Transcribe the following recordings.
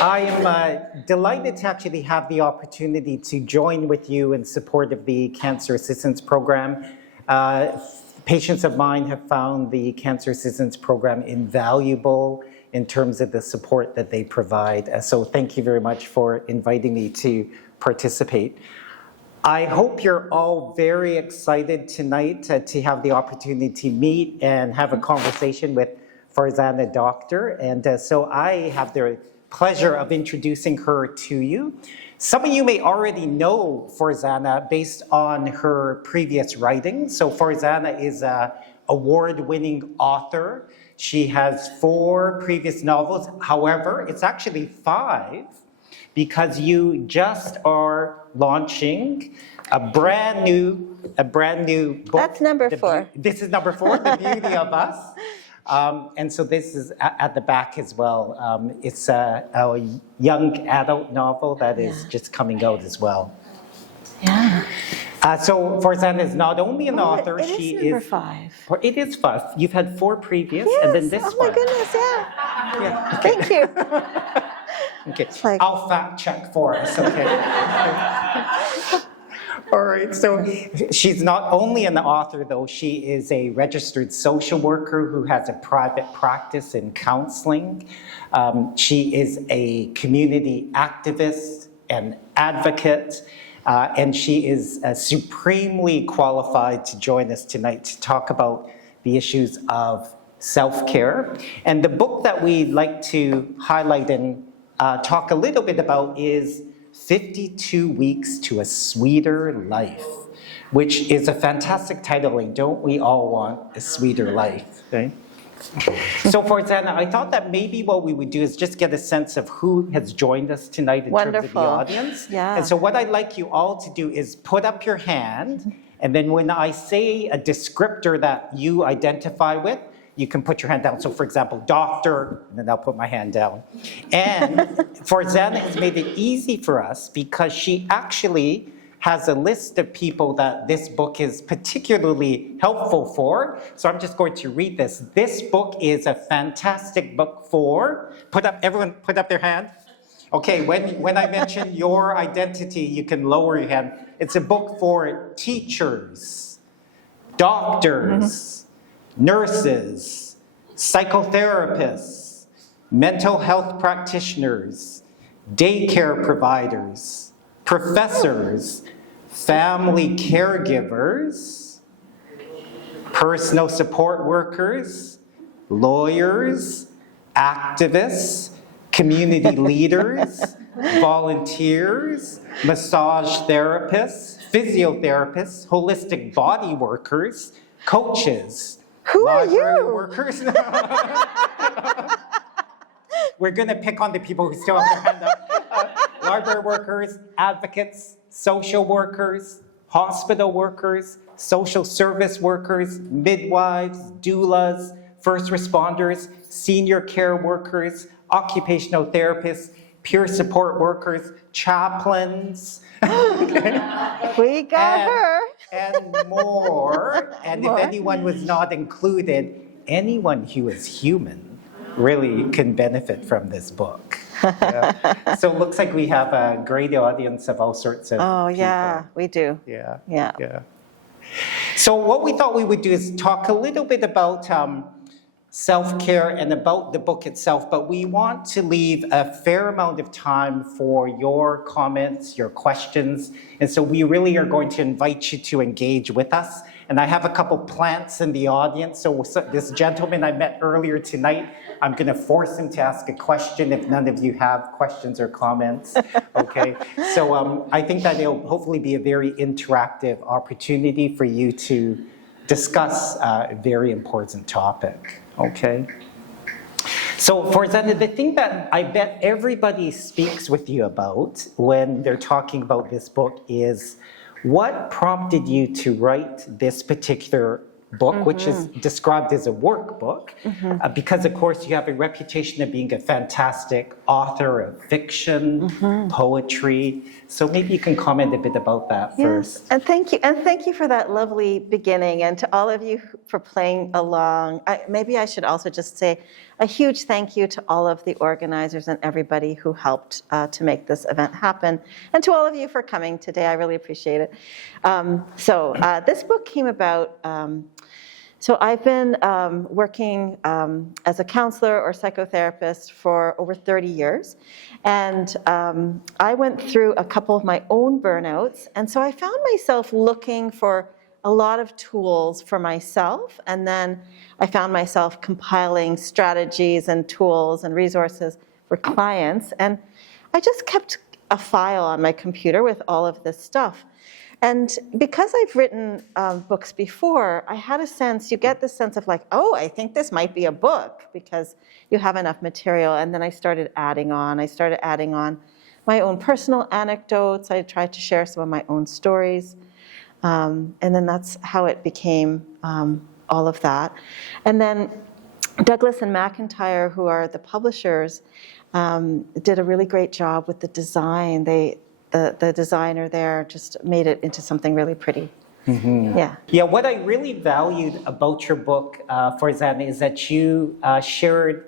I am delighted to actually have the opportunity to join with you in support of the Cancer Assistance Program. Patients of mine have found the Cancer Assistance Program invaluable in terms of the support that they provide. So thank you very much for inviting me to participate. I hope you're all very excited tonight to have the opportunity to meet and have a conversation with Farzana Doctor. And so I have the pleasure of introducing her to you. Some of you may already know Farzana based on her previous writings. So Farzana is an award-winning author. She has 4 previous novels. However, it's actually 5 because you just are launching a brand new book. That's number 4. This is number 4, The Beauty of Us. And so this is at the back as well. It's a young adult novel that is just coming out as well. Yeah. So Farzana is not only an author, she is number 5. Or it is 5. You've had 4 previous, Yes. and then this one. Oh my goodness, yeah. Yeah. Okay. Thank you. Okay, Like... I'll fact check for us, okay? All right, so she's not only an author though, she is a registered social worker who has a private practice in counseling. She is a community activist and advocate, and she is supremely qualified to join us tonight to talk about the issues of self-care. And the book that we'd like to highlight and talk a little bit about is 52 Weeks to a Sweeter Life, which is a fantastic title, and don't we all want a sweeter life, right? So Farzana, I thought that maybe what we would do is just get a sense of who has joined us tonight in terms of the audience. Yeah. And so what I'd like you all to do is put up your hand, and then when I say a descriptor that you identify with, you can put your hand down. So for example, doctor, and then I'll put my hand down. And Farzana has made it easy for us because she actually has a list of people that this book is particularly helpful for. So I'm just going to read this. This book is a fantastic book for, everyone put up their hand. Okay, when I mention your identity, you can lower your hand. It's a book for teachers, doctors, nurses, psychotherapists, mental health practitioners, daycare providers, professors, family caregivers, personal support workers, lawyers, activists, community leaders, volunteers, massage therapists, physiotherapists, holistic body workers, coaches, who are you? Workers. We're going to pick on the people who still have their hand up. Library workers, advocates, social workers, hospital workers, social service workers, midwives, doulas, first responders, senior care workers, occupational therapists, peer support workers, chaplains. We got her. And more. And if anyone was not included, anyone who is human really can benefit from this book. Yeah. So it looks like we have a great audience of all sorts of people. Yeah, we do. Yeah. So what we thought we would do is talk a little bit about self-care and about the book itself, but we want to leave a fair amount of time for your comments, your questions, and so we really are going to invite you to engage with us. And I have a couple plants in the audience, so this gentleman I met earlier tonight, I'm going to force him to ask a question if none of you have questions or comments, okay? So I think that it'll hopefully be a very interactive opportunity for you to discuss a very important topic, okay? So Farzana, the thing that I bet everybody speaks with you about when they're talking about this book is what prompted you to write this particular book, which is described as a workbook, because of course you have a reputation of being a fantastic author of fiction, poetry. So maybe you can comment a bit about that first. And thank you for that lovely beginning, and to all of you for playing along. Maybe I should also just say a huge thank you to all of the organizers and everybody who helped to make this event happen, and to all of you for coming today. I really appreciate it. This book came about. So I've been working as a counselor or psychotherapist for over 30 years. And I went through a couple of my own burnouts. And so I found myself looking for a lot of tools for myself. And then I found myself compiling strategies and tools and resources for clients. And I just kept a file on my computer with all of this stuff. And because I've written books before, I had a sense, you get this sense of like, oh, I think this might be a book, because you have enough material. And then I started adding on my own personal anecdotes. I tried to share some of my own stories. And then that's how it became all of that. And then Douglas and McIntyre, who are the publishers, did a really great job with the design. The designer there just made it into something really pretty. Yeah, what I really valued about your book, Farzana, is that you shared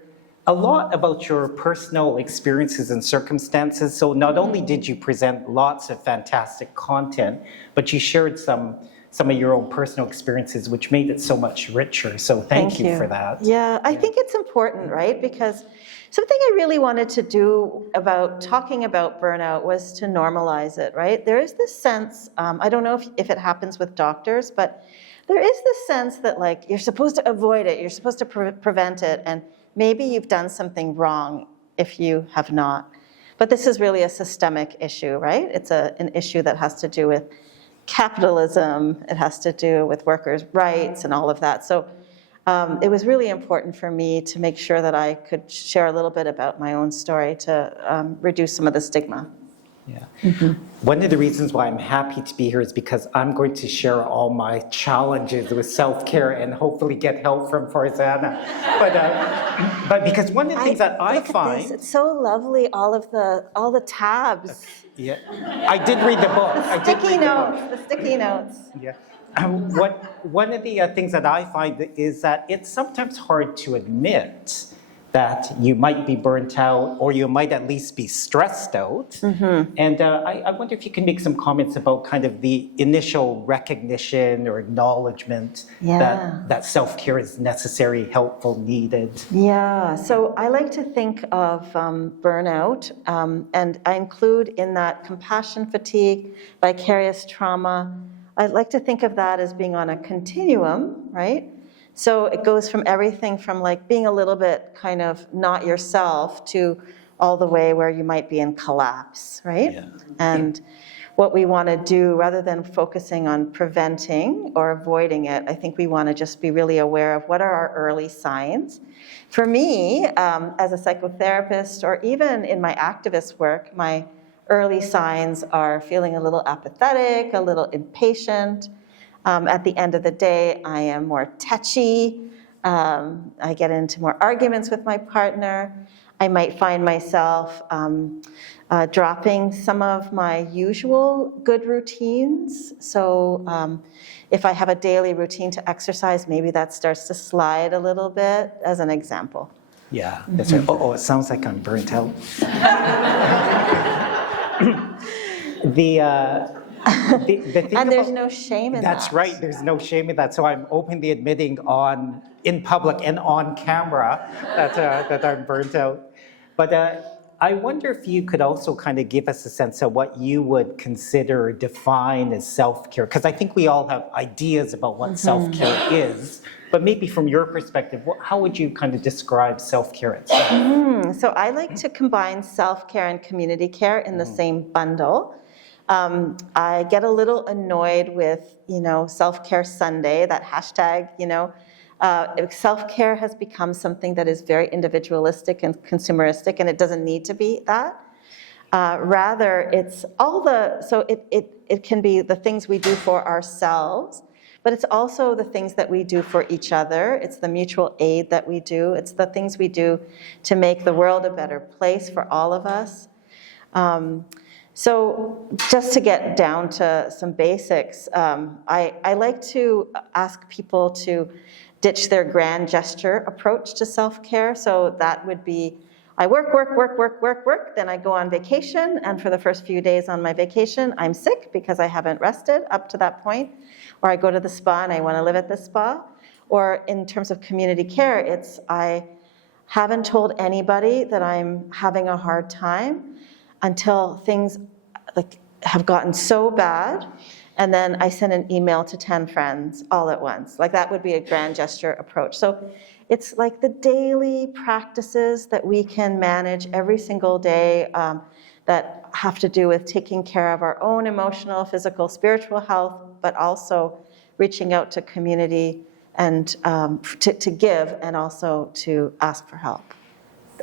a lot about your personal experiences and circumstances. So not only did you present lots of fantastic content, but you shared some of your own personal experiences, which made it so much richer. So thank you for that. Yeah, I think it's important, right? Because something I really wanted to do about talking about burnout was to normalize it, right? There is this sense, I don't know if it happens with doctors, but there is this sense that like you're supposed to avoid it, you're supposed to prevent it, and maybe you've done something wrong if you have not. But this is really a systemic issue, right? It's an issue that has to do with capitalism, it has to do with workers' rights and all of that. So it was really important for me to make sure that I could share a little bit about my own story to reduce some of the stigma. Yeah. One of the reasons why I'm happy to be here is because I'm going to share all my challenges with self-care and hopefully get help from Farzana. But because one of the things that I find... It's so lovely, all the tabs. Yeah, I did read the book. The sticky notes. Yeah. One of the things that I find is that it's sometimes hard to admit that you might be burnt out, or you might at least be stressed out. And I wonder if you can make some comments about kind of the initial recognition or acknowledgement that self-care is necessary, helpful, needed. Yeah, so I like to think of burnout, and I include in that compassion fatigue, vicarious trauma. I like to think of that as being on a continuum, right? So it goes from everything from like being a little bit kind of not yourself to all the way where you might be in collapse, right? Yeah. And what we want to do, rather than focusing on preventing or avoiding it, I think we want to just be really aware of what are our early signs. For me, as a psychotherapist, or even in my activist work, my early signs are feeling a little apathetic, a little impatient. At the end of the day, I am more touchy. I get into more arguments with my partner. I might find myself dropping some of my usual good routines. So if I have a daily routine to exercise, maybe that starts to slide a little bit, as an example. Yeah, that's right. Oh, it sounds like I'm burnt out. The thing And there's no shame in that. That's right, there's no shame in that. So I'm openly admitting in public and on camera that I'm burnt out. But I wonder if you could also kind of give us a sense of what you would consider or define as self-care, because I think we all have ideas about what self-care is, but maybe from your perspective, how would you kind of describe self-care itself? So I like to combine self-care and community care in the same bundle. I get a little annoyed with, Self-Care Sunday, that hashtag, self-care has become something that is very individualistic and consumeristic, and it doesn't need to be that. Rather, it's it can be the things we do for ourselves, but it's also the things that we do for each other. It's the mutual aid that we do. It's the things we do to make the world a better place for all of us. So just to get down to some basics, I like to ask people to ditch their grand gesture approach to self-care. So that would be, I work, then I go on vacation, and for the first few days on my vacation, I'm sick because I haven't rested up to that point, or I go to the spa and I want to live at the spa. Or in terms of community care, it's I haven't told anybody that I'm having a hard time until things like have gotten so bad, and then I send an email to 10 friends all at once. Like that would be a grand gesture approach. So it's like the daily practices that we can manage every single day that have to do with taking care of our own emotional, physical, spiritual health, but also reaching out to community and to give and also to ask for help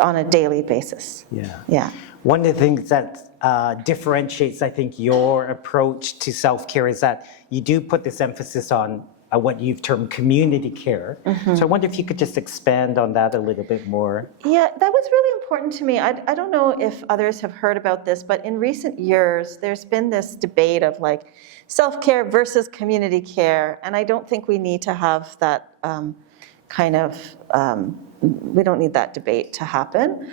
on a daily basis. Yeah. One of the things that differentiates, I think, your approach to self-care is that you do put this emphasis on what you've termed community care. So I wonder if you could just expand on that a little bit more. Yeah, that was really important to me. I don't know if others have heard about this, but in recent years, there's been this debate of like self-care versus community care, and I don't think we need to have that we don't need that debate to happen.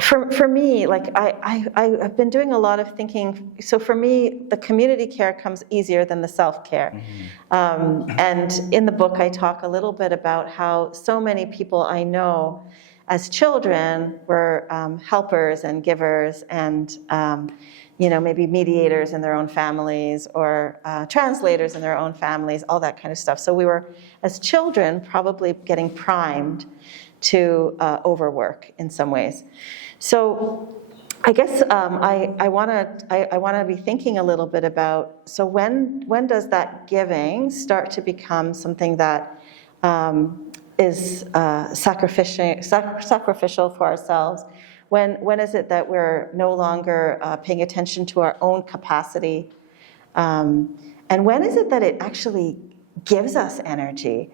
For me, like I've been doing a lot of thinking. So for me, the community care comes easier than the self-care. And in the book, I talk a little bit about how so many people I know as children were helpers and givers and maybe mediators in their own families or translators in their own families, all that kind of stuff. So we were, as children, probably getting primed to overwork in some ways. So I guess I want to be thinking a little bit about, so when does that giving start to become something that is sacrificial for ourselves? When is it that we're no longer paying attention to our own capacity? And when is it that it actually gives us energy?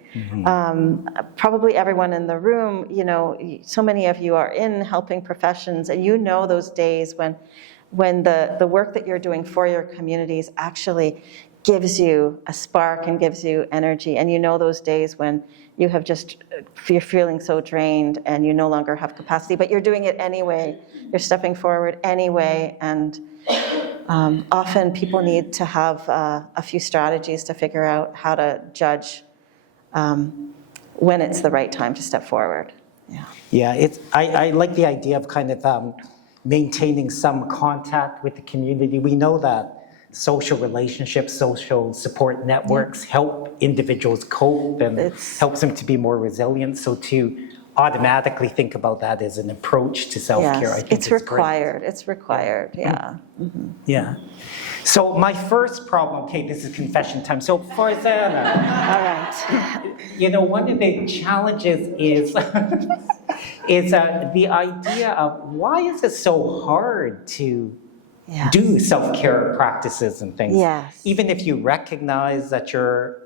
Probably everyone in the room, so many of you are in helping professions, and you know those days when the work that you're doing for your communities actually gives you a spark and gives you energy. And you know those days when you're feeling so drained and you no longer have capacity, but you're doing it anyway. You're stepping forward anyway. And often people need to have a few strategies to figure out how to judge when it's the right time to step forward. Yeah, I like the idea of kind of maintaining some contact with the community. We know that social relationships, social support networks help individuals cope and helps them to be more resilient. So to automatically think about that as an approach to self-care, I think it's required. Great. It's required, yeah. Yeah. So my first problem, okay, this is confession time. So Farzana, all right. One of the challenges is the idea of why is it so hard to do self-care practices and things. Yes. Even if you recognize that you're,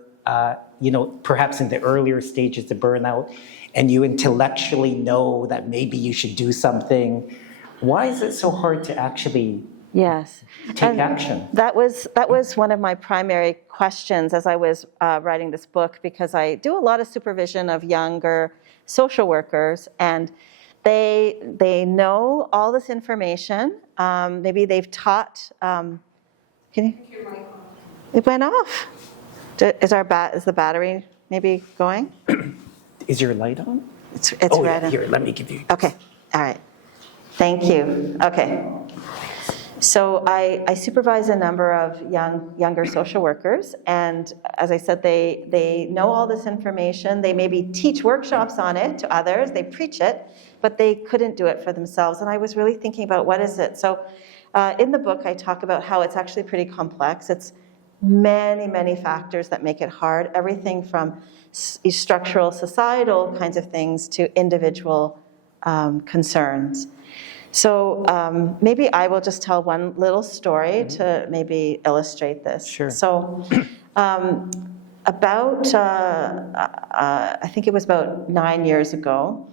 perhaps in the earlier stages of burnout, and you intellectually know that maybe you should do something, why is it so hard to actually take action? That was one of my primary questions as I was writing this book, because I do a lot of supervision of younger social workers, and they know all this information. Maybe they've taught. It went off. Is the battery maybe going? Is your light on? It's right on. Here, let me give you. Okay. All right. Thank you. Okay. So I supervise a number of younger social workers, and as I said, they know all this information. They maybe teach workshops on it to others. They preach it, but they couldn't do it for themselves. And I was really thinking about what is it. So in the book, I talk about how it's actually pretty complex. It's many factors that make it hard. Everything from structural, societal kinds of things to individual concerns. So maybe I will just tell one little story to maybe illustrate this. Sure. So about, I think it was about 9 years ago,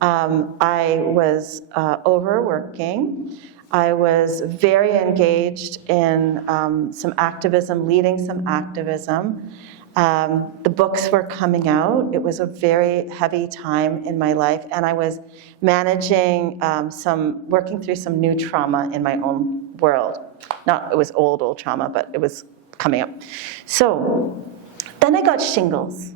I was overworking. I was very engaged in some activism, leading some activism. The books were coming out. It was a very heavy time in my life, and I was managing working through some new trauma in my own world. It was old trauma, but it was coming up. So then I got shingles.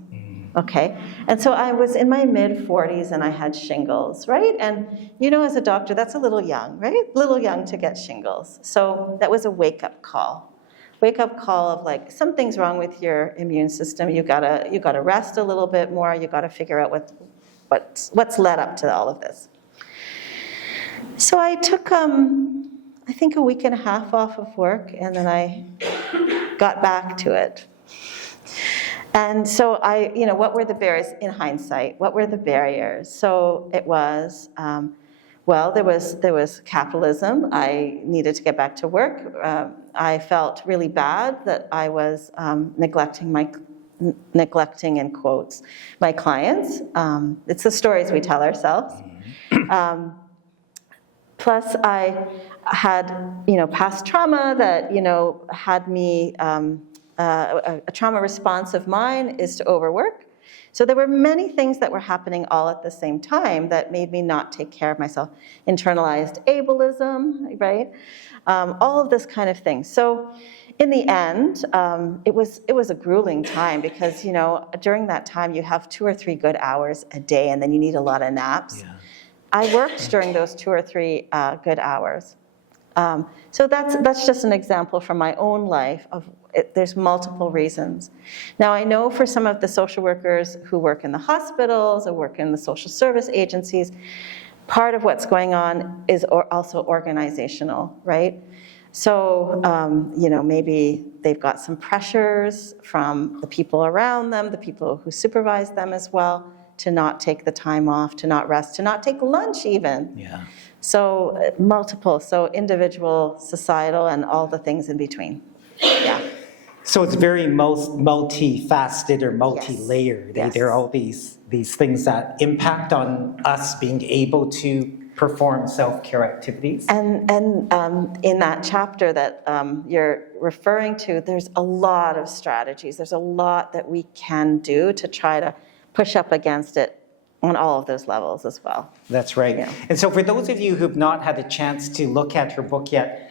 Okay, and so I was in my mid-40s and I had shingles, right? And as a doctor, that's a little young, right? A little young to get shingles. So that was a wake-up call. Wake-up call of like, something's wrong with your immune system. You gotta rest a little bit more. You gotta figure out what's led up to all of this. So I took, I think, a week and a half off of work, and then I got back to it. And so what were the barriers in hindsight? What were the barriers? So it was, there was capitalism. I needed to get back to work. I felt really bad that I was neglecting in quotes, my clients. It's the stories we tell ourselves. Plus I had, past trauma that, had me, a trauma response of mine is to overwork. So there were many things that were happening all at the same time that made me not take care of myself. Internalized ableism, right? All of this kind of thing. So in the end, it was a grueling time because, during that time you have 2 or 3 good hours a day and then you need a lot of naps. Yeah. I worked during those 2 or 3 good hours. So that's just an example from my own life of there's multiple reasons. Now I know for some of the social workers who work in the hospitals or work in the social service agencies, part of what's going on is also organizational, right? So, maybe they've got some pressures from the people around them, the people who supervise them as well, to not take the time off, to not rest, to not take lunch even. Yeah. So multiple, so individual, societal, and all the things in between. Yeah. So it's very multifaceted or multi-layered. Yes. There are all these things that impact on us being able to perform self-care activities. And in that chapter that you're referring to, there's a lot of strategies. There's a lot that we can do to try to push up against it on all of those levels as well. That's right. Yeah. And so for those of you who've not had a chance to look at her book yet,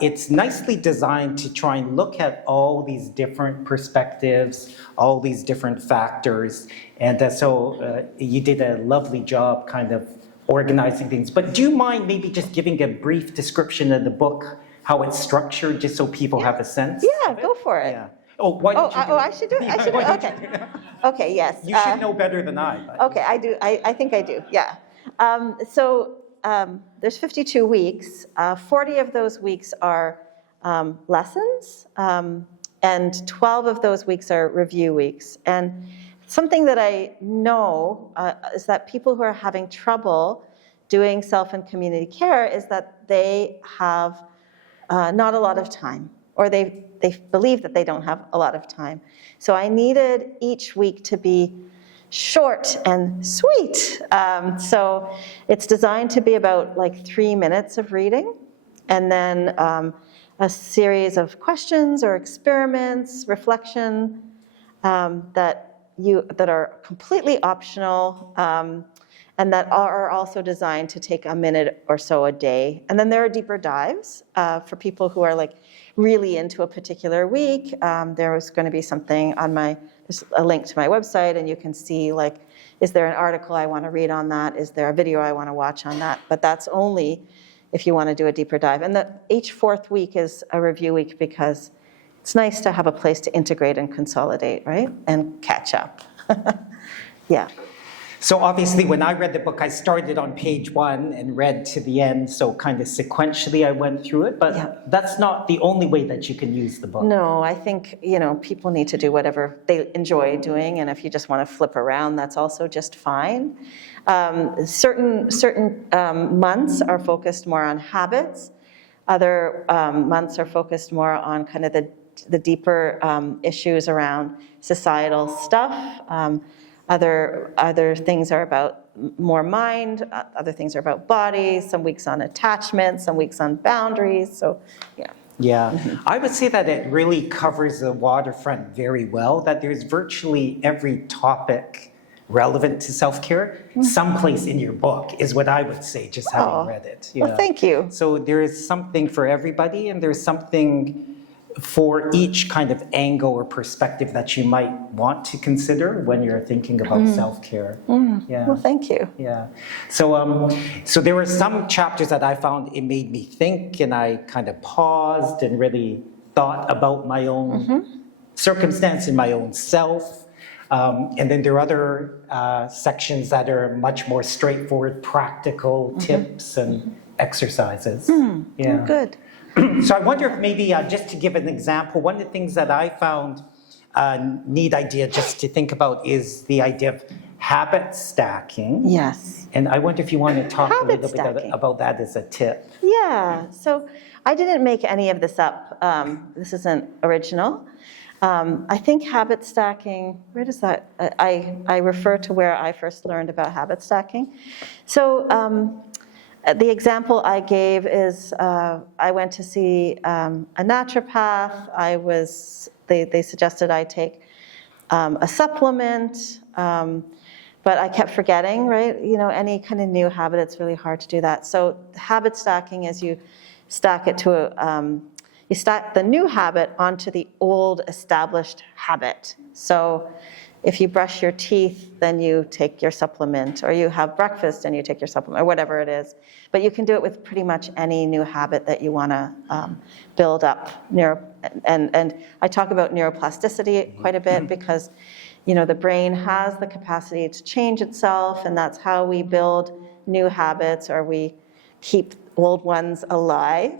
it's nicely designed to try and look at all these different perspectives, all these different factors. And so you did a lovely job kind of organizing things. But do you mind maybe just giving a brief description of the book, how it's structured, just so people have a sense? Yeah, go for it. Yeah. Oh, why did you do it? I should do it? I should do it? Okay. Okay, yes. You should know better than I. But. Okay, I do. I think I do, yeah. There's 52 weeks. 40 of those weeks are lessons, and 12 of those weeks are review weeks. And something that I know is that people who are having trouble doing self and community care is that they have not a lot of time, or they believe that they don't have a lot of time. So I needed each week to be short and sweet. So it's designed to be about like 3 minutes of reading, and then a series of questions or experiments, reflection that are completely optional, and that are also designed to take a minute or so a day. And then there are deeper dives for people who are like really into a particular week. There's going to be something on there's a link to my website, and you can see like, is there an article I want to read on that? Is there a video I want to watch on that? But that's only if you want to do a deeper dive. And each 4th week is a review week because it's nice to have a place to integrate and consolidate, right? And catch up. Yeah. So obviously, when I read the book, I started on page 1 and read to the end, so kind of sequentially I went through it, but Yeah. that's not the only way that you can use the book. No, I think, people need to do whatever they enjoy doing, and if you just want to flip around, that's also just fine. Certain months are focused more on habits. Other months are focused more on kind of the deeper issues around societal stuff. Other things are about more mind, other things are about body, some weeks on attachment, some weeks on boundaries, so yeah. Yeah, I would say that it really covers the waterfront very well, that there's virtually every topic relevant to self-care someplace in your book, is what I would say, just having read it. Well, thank you. So there is something for everybody, and there's something for each kind of angle or perspective that you might want to consider when you're thinking about self-care. Yeah. Well, thank you. Yeah. So there were some chapters that I found it made me think, and I kind of paused and really thought about my own circumstance and my own self. And then there are other sections that are much more straightforward, practical tips and exercises. Yeah. Good. So I wonder if maybe, just to give an example, one of the things that I found a neat idea just to think about is the idea of habit stacking. Yes. And I wonder if you want to talk a little bit stacking. about that as a tip. Yeah, so I didn't make any of this up. This isn't original. I think habit stacking, where does that, I refer to where I first learned about habit stacking. So the example I gave is I went to see a naturopath. They suggested I take a supplement, but I kept forgetting, right? Any kind of new habit, it's really hard to do that. So habit stacking is you stack it to you stack the new habit onto the old established habit. So if you brush your teeth, then you take your supplement, or you have breakfast and you take your supplement, or whatever it is. But you can do it with pretty much any new habit that you want to build up. And I talk about neuroplasticity quite a bit because, the brain has the capacity to change itself, and that's how we build new habits, or we keep old ones alive.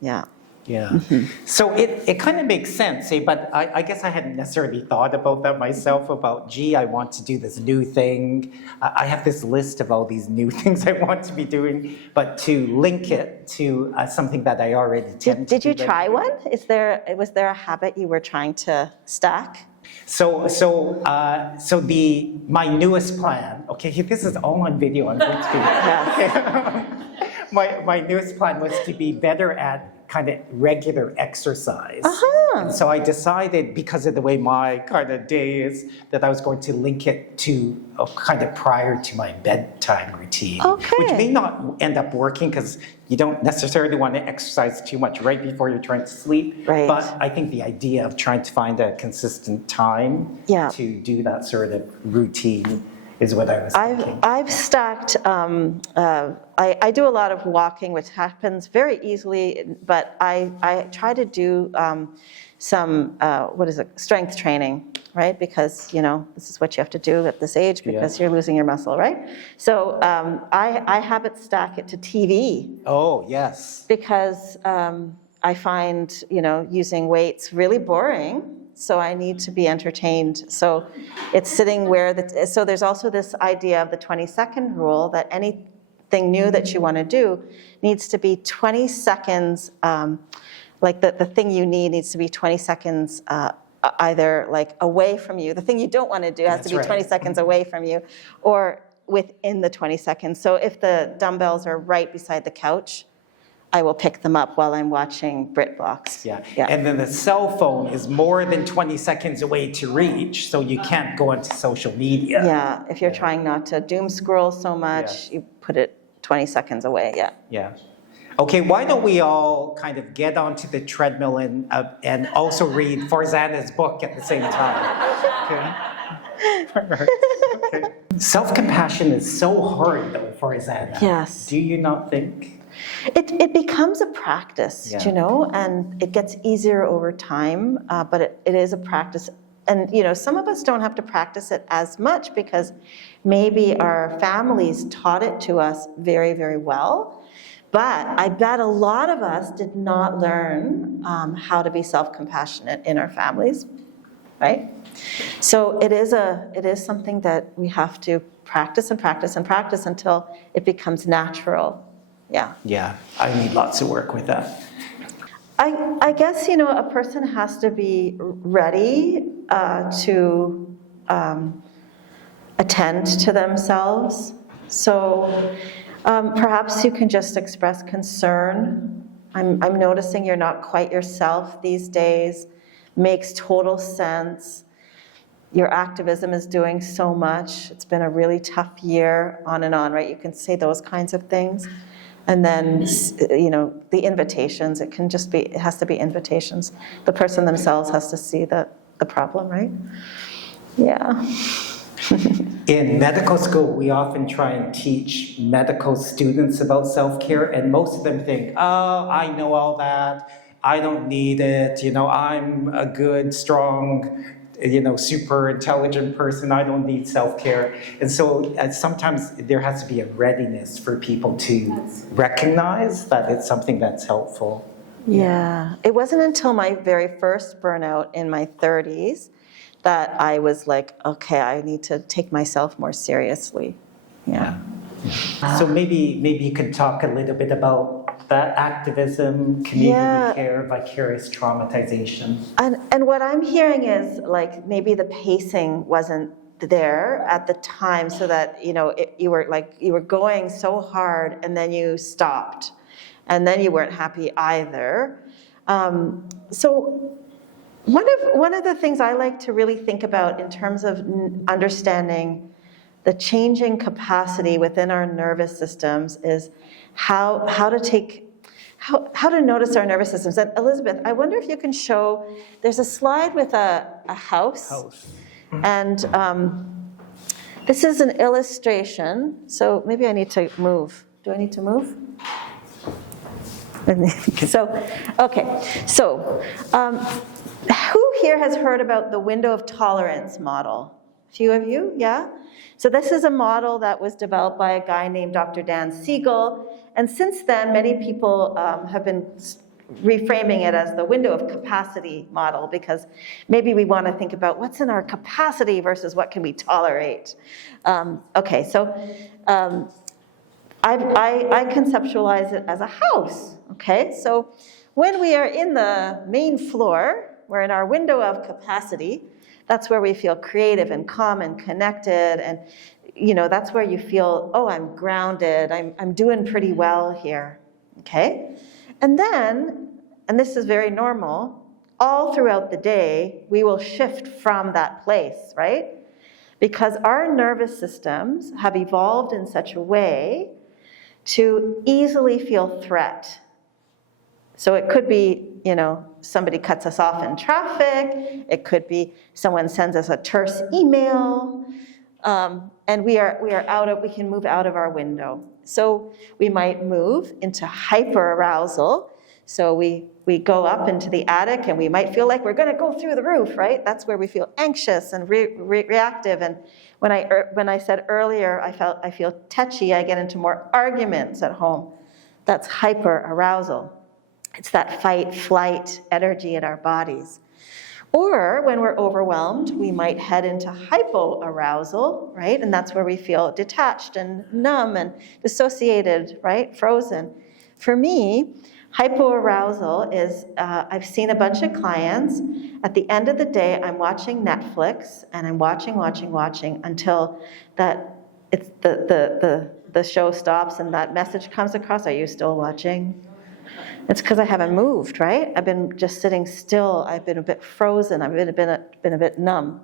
Yeah. Yeah. So it kind of makes sense, but I guess I hadn't necessarily thought about that myself, about, gee, I want to do this new thing. I have this list of all these new things I want to be doing, but to link it to something that I already tend to do. Did you try one? Was there a habit you were trying to stack? So my newest plan, okay, this is all on video, I'm going to be, my newest plan was to be better at kind of regular exercise. And so I decided, because of the way my kind of day is, that I was going to link it to kind of prior to my bedtime routine, which may not end up working because you don't necessarily want to exercise too much right before you're trying to sleep. Right. But I think the idea of trying to find a consistent time to do that sort of routine is what I was thinking. I've stacked, I do a lot of walking, which happens very easily, but I try to do some, strength training, right? Because, this is what you have to do at this age because you're losing your muscle, right? So I habit stack it to TV. Oh, yes. Because I find, using weights really boring. So I need to be entertained. So it's sitting so there's also this idea of the 20-second rule, that anything new that you want to do needs to be 20 seconds, like the thing you need needs to be 20 seconds either like away from you. The thing you don't want to do has to be 20 seconds away from you, or within the 20 seconds. So if the dumbbells are right beside the couch, I will pick them up while I'm watching BritBox. Yeah. And then the cell phone is more than 20 seconds away to reach, so you can't go into social media. Yeah, if you're trying not to doom scroll so much, you put it 20 seconds away, Yeah. Okay, why don't we all kind of get onto the treadmill and also read Farzana's book at the same time. Okay. Self-compassion is so hard, though, Farzana. Yes. Do you not think? It becomes a practice, and it gets easier over time, but it is a practice. and some of us don't have to practice it as much because maybe our families taught it to us very, very well. But I bet a lot of us did not learn how to be self-compassionate in our families, right? So it is something that we have to practice and practice and practice until it becomes natural. Yeah. Yeah, I need lots of work with that. I guess, a person has to be ready to attend to themselves. So perhaps you can just express concern. I'm noticing you're not quite yourself these days. Makes total sense. Your activism is doing so much. It's been a really tough year, on and on, right? You can say those kinds of things. And then, the invitations, it has to be invitations. The person themselves has to see the problem, right? Yeah. In medical school, we often try and teach medical students about self-care, and most of them think, oh, I know all that. I don't need it. I'm a good, strong, super intelligent person. I don't need self-care. And so sometimes there has to be a readiness for people to recognize that it's something that's helpful. Yeah. It wasn't until my very first burnout in my 30s that I was like, okay, I need to take myself more seriously. Yeah. So maybe you could talk a little bit about that activism, community care, vicarious traumatization. And what I'm hearing is like maybe the pacing wasn't there at the time, so that you were going so hard and then you stopped, and then you weren't happy either. So one of the things I like to really think about in terms of understanding the changing capacity within our nervous systems is how to notice our nervous systems. And Elizabeth, I wonder if you can show, there's a slide with a house. And this is an illustration. So maybe I need to move. Do I need to move? So who here has heard about the window of tolerance model? A few of you, yeah? So this is a model that was developed by a guy named Dr. Dan Siegel, and since then many people have been reframing it as the window of capacity model, because maybe we want to think about what's in our capacity versus what can we tolerate. So I conceptualize it as a house, okay? So when we are in the main floor, we're in our window of capacity. That's where we feel creative and calm and connected, and that's where you feel, oh, I'm grounded, I'm doing pretty well here, okay? And then, and this is very normal, all throughout the day, we will shift from that place, right? Because our nervous systems have evolved in such a way to easily feel threat. So it could be, somebody cuts us off in traffic. It could be someone sends us a terse email, and we can move out of our window. So we might move into hyperarousal. So we go up into the attic, and we might feel like we're going to go through the roof, right? That's where we feel anxious and reactive. And when I said earlier, I feel tetchy, I get into more arguments at home. That's hyperarousal. It's that fight-flight energy in our bodies. Or when we're overwhelmed, we might head into hypoarousal, right? And that's where we feel detached and numb and dissociated, right? Frozen. For me, hypoarousal is, I've seen a bunch of clients. At the end of the day, I'm watching Netflix, and I'm watching until it's the show stops and that message comes across. Are you still watching? It's because I haven't moved, right? I've been just sitting still. I've been a bit frozen. I've been a bit numb.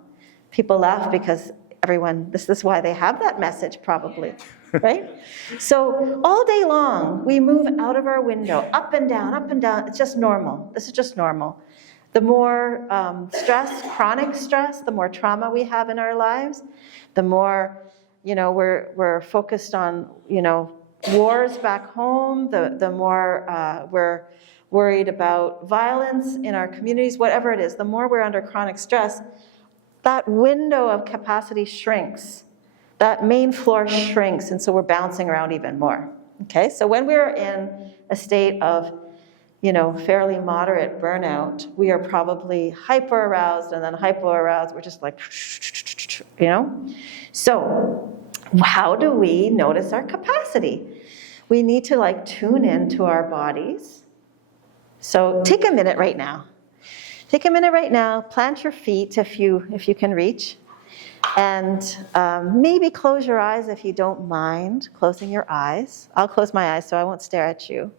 People laugh because this is why they have that message probably, right? So all day long, we move out of our window, up and down, up and down. It's just normal. This is just normal. The more stress, chronic stress, the more trauma we have in our lives, the more, we're focused on, wars back home, the more we're worried about violence in our communities, whatever it is, the more we're under chronic stress, that window of capacity shrinks. That main floor shrinks, and so we're bouncing around even more. Okay, so when we're in a state of, fairly moderate burnout, we are probably hyper-aroused and then hypo-aroused. We're just like, So how do we notice our capacity? We need to tune into our bodies. So take a minute right now. Take a minute right now, plant your feet if you can reach, and maybe close your eyes if you don't mind closing your eyes. I'll close my eyes so I won't stare at you.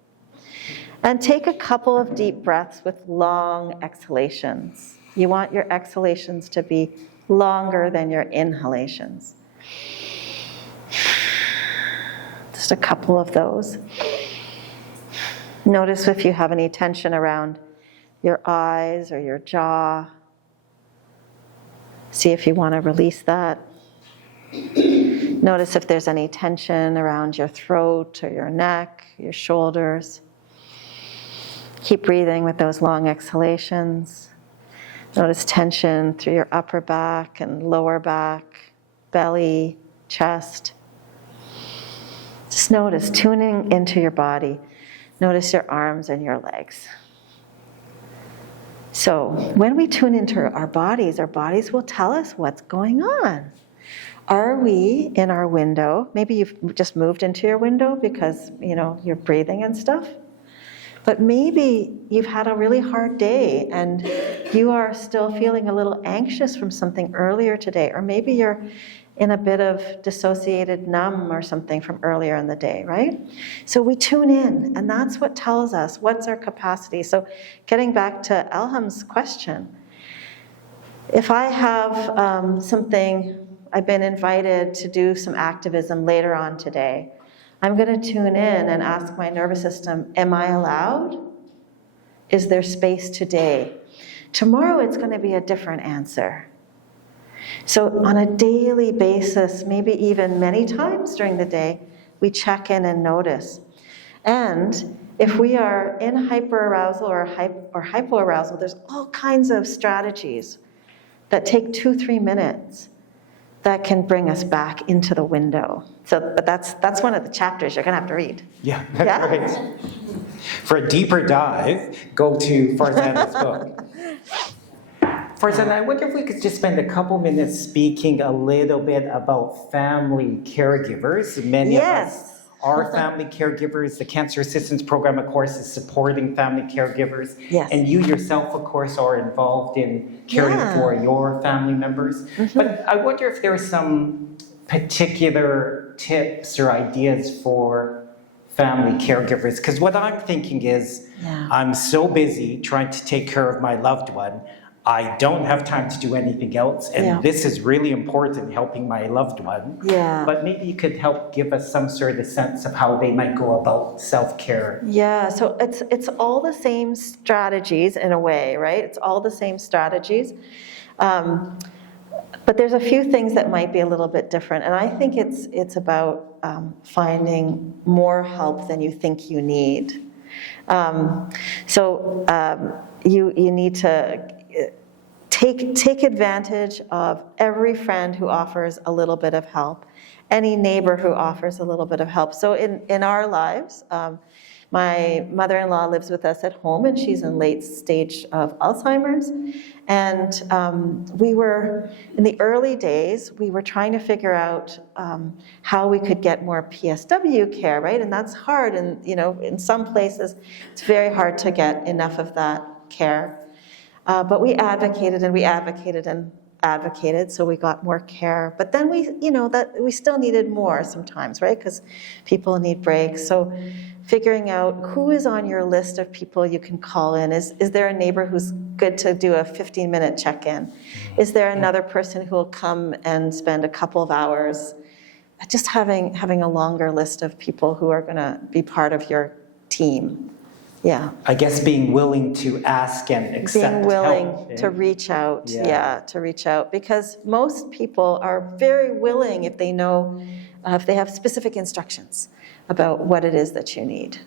And take a couple of deep breaths with long exhalations. You want your exhalations to be longer than your inhalations. Just a couple of those. Notice if you have any tension around your eyes or your jaw. See if you want to release that. Notice if there's any tension around your throat or your neck, your shoulders. Keep breathing with those long exhalations. Notice tension through your upper back and lower back, belly, chest. Just notice, tuning into your body. Notice your arms and your legs. So when we tune into our bodies will tell us what's going on. Are we in our window? Maybe you've just moved into your window because, you're breathing and stuff. But maybe you've had a really hard day and you are still feeling a little anxious from something earlier today. Or maybe you're in a bit of dissociated numb or something from earlier in the day, right? So we tune in, and that's what tells us what's our capacity. So getting back to Elham's question, if I have something, I've been invited to do some activism later on today, I'm going to tune in and ask my nervous system, am I allowed? Is there space today? Tomorrow it's going to be a different answer. So on a daily basis, maybe even many times during the day, we check in and notice. And if we are in hyperarousal or hypoarousal, there's all kinds of strategies that take 2-3 minutes that can bring us back into the window. But that's one of the chapters you're going to have to read. Yeah, that's right. For a deeper dive, go to Farzana's book. Farzana, I wonder if we could just spend a couple minutes speaking a little bit about family caregivers. Many of us are family caregivers. The Cancer Assistance Program, of course, is supporting family caregivers. Yes. And you yourself, of course, are involved in caring for your family members. Mm-hmm. But I wonder if there are some particular tips or ideas for family caregivers. Because what I'm thinking is, I'm so busy trying to take care of my loved one, I don't have time to do anything else, and this is really important, helping my loved one. Yeah. But maybe you could help give us some sort of sense of how they might go about self-care. Yeah, so it's all the same strategies in a way, right? It's all the same strategies. But there's a few things that might be a little bit different, and I think it's about finding more help than you think you need. You need to take advantage of every friend who offers a little bit of help, any neighbor who offers a little bit of help. So in our lives, my mother-in-law lives with us at home, and she's in late stage of Alzheimer's. And we were, in the early days, we were trying to figure out how we could get more PSW care, right? And that's hard, and in some places, it's very hard to get enough of that care. But we advocated and we advocated and advocated, so we got more care. But then we still needed more sometimes, right? Because people need breaks. So figuring out who is on your list of people you can call in. Is there a neighbor who's good to do a 15-minute check-in? Is there another person who will come and spend a couple of hours? Just having a longer list of people who are going to be part of your team. Yeah. I guess being willing to ask and accept being willing help. To reach out, to reach out. Because most people are very willing if they know, if they have specific instructions about what it is that you need.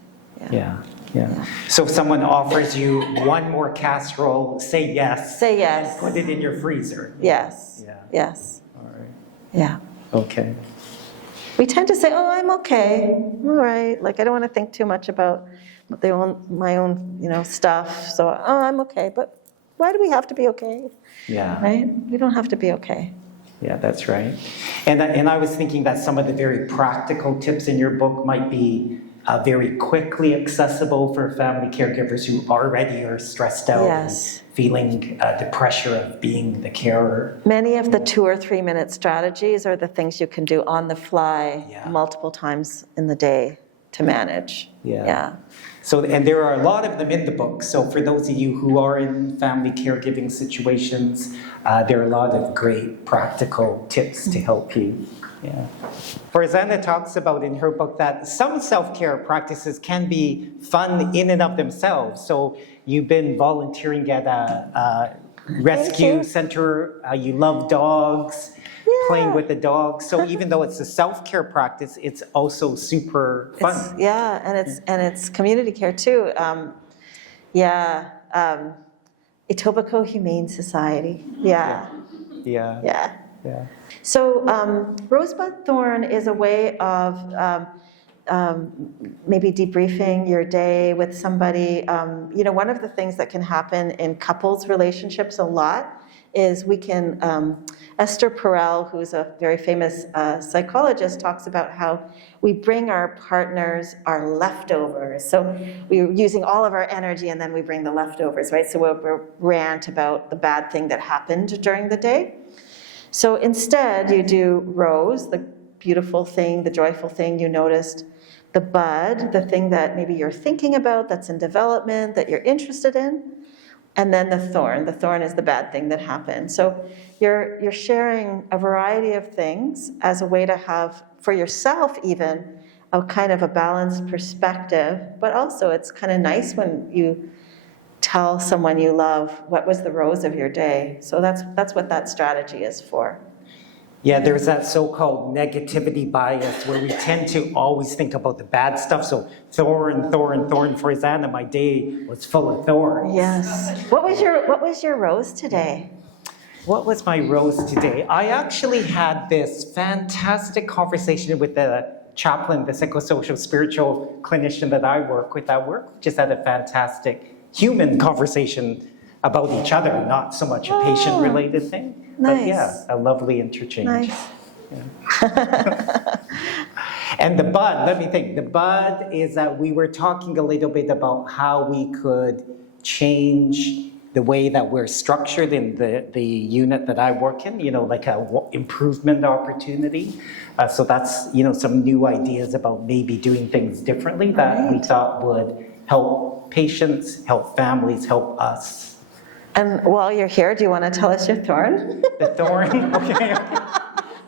Yeah, yeah. So if someone offers you one more casserole, say yes. Say yes. Put it in your freezer. Yes. Yeah. Yes. All right. Yeah. Okay. We tend to say, oh, I'm okay. I'm all right. Like, I don't want to think too much about my own, stuff. So, oh, I'm okay. But why do we have to be okay? Yeah. Right? We don't have to be okay. Yeah, that's right. And I was thinking that some of the very practical tips in your book might be very quickly accessible for family caregivers who already are stressed out Yes. and feeling the pressure of being the carer. Many of the 2 or 3 minute strategies are the things you can do on the fly multiple times in the day to manage. Yeah. So, and there are a lot of them in the book. So for those of you who are in family caregiving situations, there are a lot of great practical tips to help you. Yeah. Farzana talks about in her book that some self-care practices can be fun in and of themselves. So you've been volunteering at a rescue center. You love dogs. Playing with the dog. So even though it's a self-care practice, it's also super fun. And it's community care too. Etobicoke Humane Society. Yeah. So Rosebud Thorn is a way of maybe debriefing your day with somebody. One of the things that can happen in couples relationships a lot is we can, Esther Perel, who's a very famous psychologist, talks about how we bring our partners our leftovers. So we're using all of our energy and then we bring the leftovers, right? So we'll rant about the bad thing that happened during the day. So instead you do Rose, the beautiful thing, the joyful thing you noticed, the bud, the thing that maybe you're thinking about, that's in development, that you're interested in, and then the thorn. The thorn is the bad thing that happened. So you're sharing a variety of things as a way to have, for yourself even, a kind of a balanced perspective, but also it's kind of nice when you tell someone you love what was the rose of your day. So that's what that strategy is for. Yeah, there's that so-called negativity bias where we tend to always think about the bad stuff. So thorn, thorn, thorn. For Farzana, my day was full of thorns. Yes. What was your rose today? What was my rose today? I actually had this fantastic conversation with the chaplain, the psychosocial spiritual clinician that I work with at work. Just had a fantastic human conversation about each other, not so much a patient-related thing. Nice. But yeah, a lovely interchange. Nice. Yeah. And the bud, let me think. The bud is that we were talking a little bit about how we could change the way that we're structured in the unit that I work in, like a improvement opportunity. So that's, some new ideas about maybe doing things differently that we thought would help patients, help families, help us. And while you're here, do you want to tell us your thorn? The thorn, okay.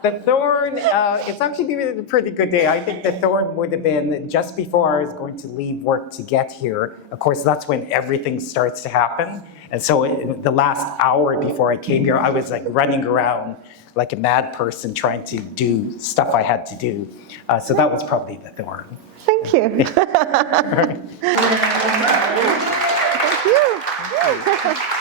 The thorn, it's actually been a pretty good day. I think the thorn would have been just before I was going to leave work to get here. Of course, that's when everything starts to happen. And so the last hour before I came here, I was like running around like a mad person trying to do stuff I had to do. So that was probably the thorn. Thank you. Thank you.